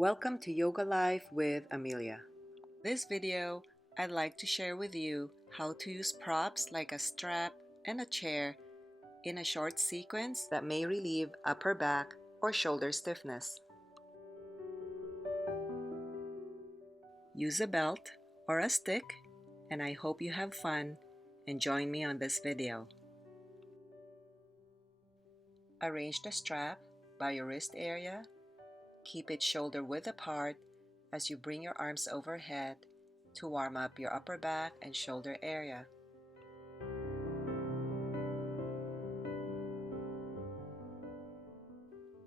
Welcome to Yoga Life with Amelia. This video, I'd like to share with you how to use props like a strap and a chair in a short sequence That may relieve upper back or shoulder stiffness. Use a belt or a stick, and I hope you have fun and join me on this video. Arrange the strap by your wrist area. Keep it shoulder width apart as you bring your arms overhead to warm up your upper back and shoulder area.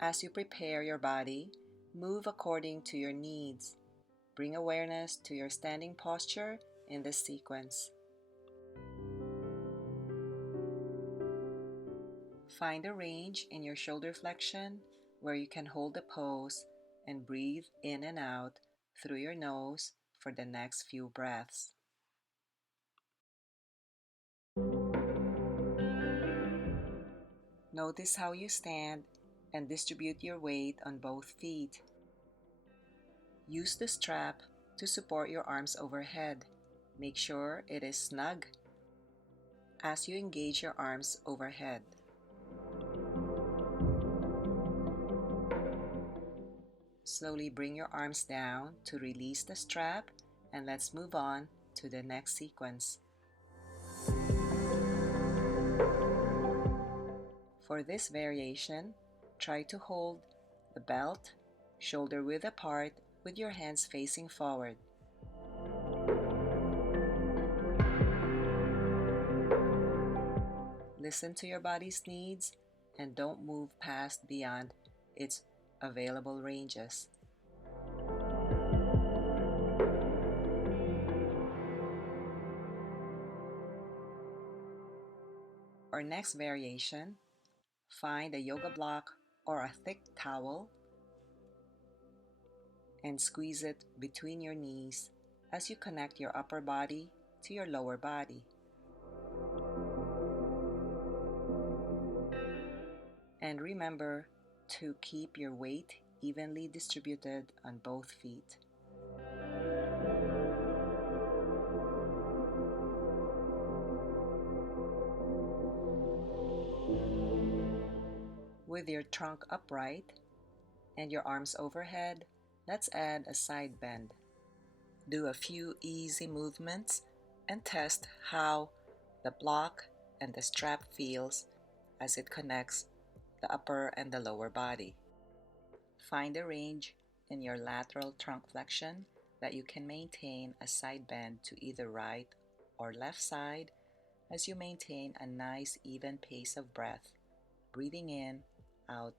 As you prepare your body, move according to your needs. Bring awareness to your standing posture in this sequence. Find a range in your shoulder flexion where you can hold the pose and breathe in and out through your nose for the next few breaths. Notice how you stand and distribute your weight on both feet. Use the strap to support your arms overhead. Make sure it is snug as you engage your arms overhead. Slowly bring your arms down to release the strap, and let's move on to the next sequence. For this variation, try to hold the belt shoulder width apart with your hands facing forward. Listen to your body's needs and don't move past beyond its available ranges. Our next variation, find a yoga block or a thick towel and squeeze it between your knees as you connect your upper body to your lower body. And remember to keep your weight evenly distributed on both feet. With your trunk upright and your arms overhead, let's add a side bend. Do a few easy movements and test how the block and the strap feels as it connects the upper and the lower body. Find a range in your lateral trunk flexion that you can maintain a side bend to either right or left side as you maintain a nice even pace of breath, breathing in, out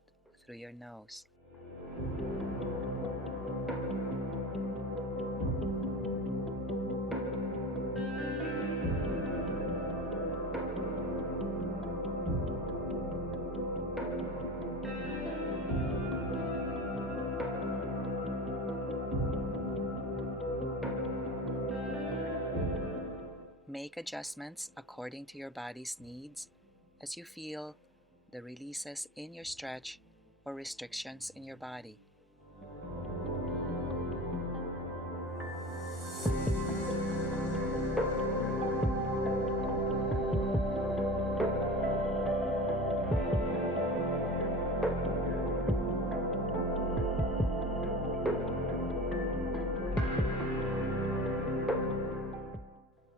through your nose. Make adjustments according to your body's needs as you feel the releases in your stretch or restrictions in your body.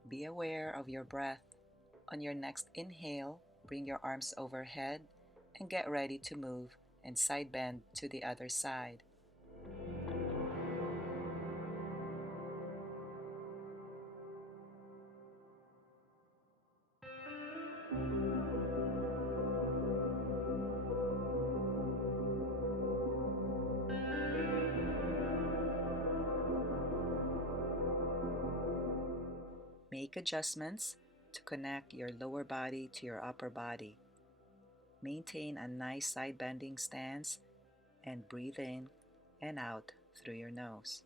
Be aware of your breath. On your next inhale, bring your arms overhead and get ready to move and side bend to the other side. Make adjustments to connect your lower body to your upper body. Maintain a nice side bending stance and breathe in and out through your nose.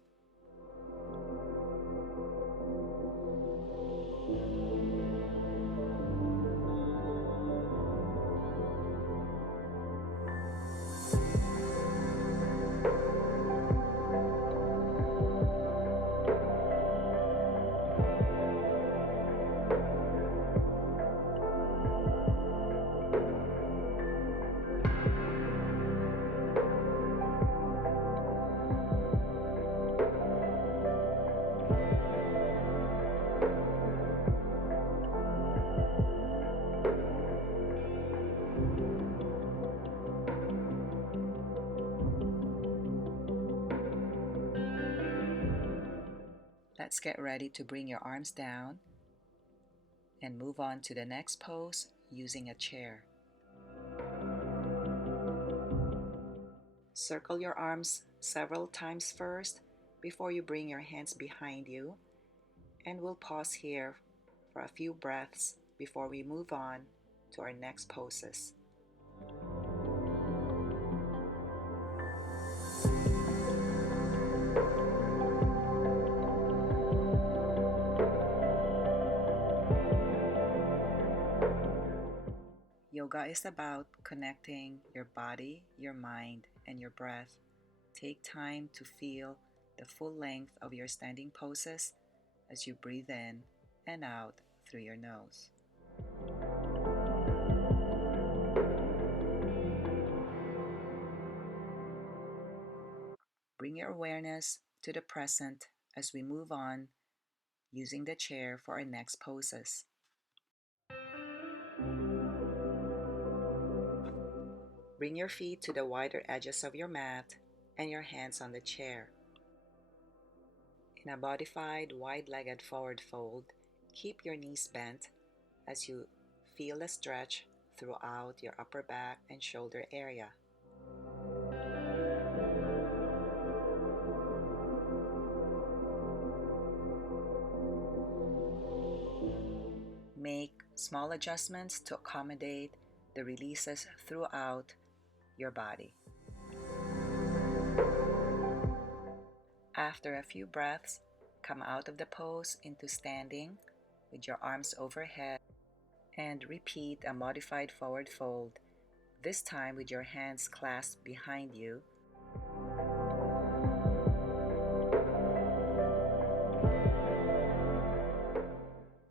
Let's get ready to bring your arms down and move on to the next pose using a chair. Circle your arms several times first before you bring your hands behind you, and we'll pause here for a few breaths before we move on to our next poses. Yoga is about connecting your body, your mind, and your breath. Take time to feel the full length of your standing poses as you breathe in and out through your nose. Bring your awareness to the present as we move on using the chair for our next poses. Bring your feet to the wider edges of your mat and your hands on the chair. In a modified wide-legged forward fold, keep your knees bent as you feel a stretch throughout your upper back and shoulder area. Make small adjustments to accommodate the releases throughout your body. After a few breaths, come out of the pose into standing with your arms overhead and repeat a modified forward fold, this time with your hands clasped behind you.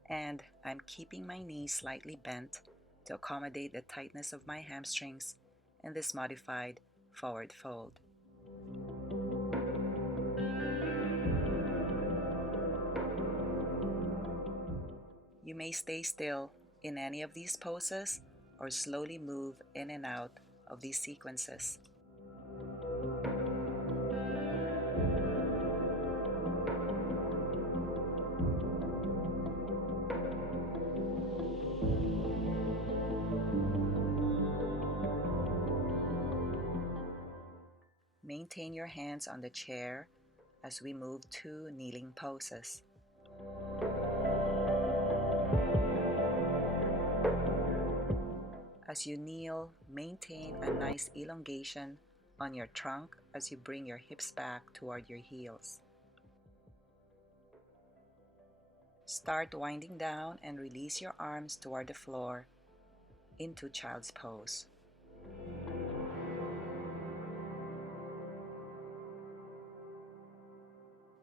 And I'm keeping my knees slightly bent to accommodate the tightness of my hamstrings in this modified forward fold. You may stay still in any of these poses or slowly move in and out of these sequences. Maintain your hands on the chair as we move to kneeling poses. As you kneel, maintain a nice elongation on your trunk as you bring your hips back toward your heels. Start winding down and release your arms toward the floor into child's pose.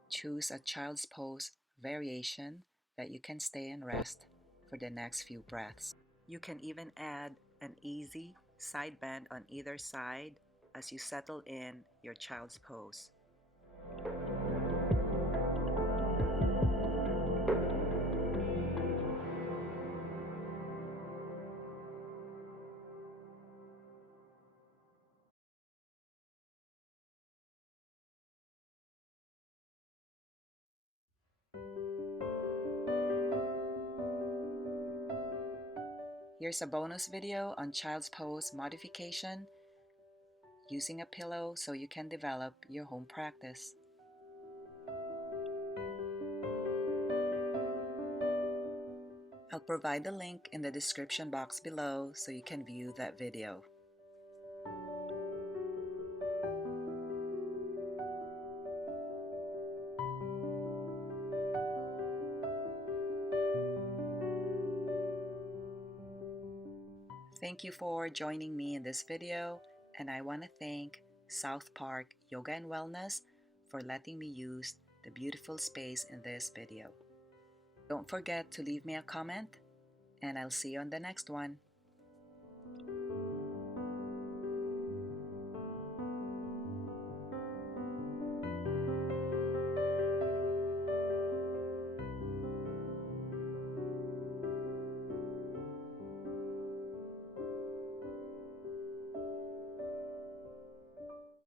Choose a child's pose variation that you can stay and rest for the next few breaths. You can even add an easy side bend on either side as you settle in your child's pose. Here's a bonus video on child's pose modification using a pillow so you can develop your home practice. I'll provide the link in the description box below so you can view that video. Thank you for joining me in this video, and I want to thank South Park Yoga and Wellness for letting me use the beautiful space in this video. Don't forget to leave me a comment, and I'll see you on the next one.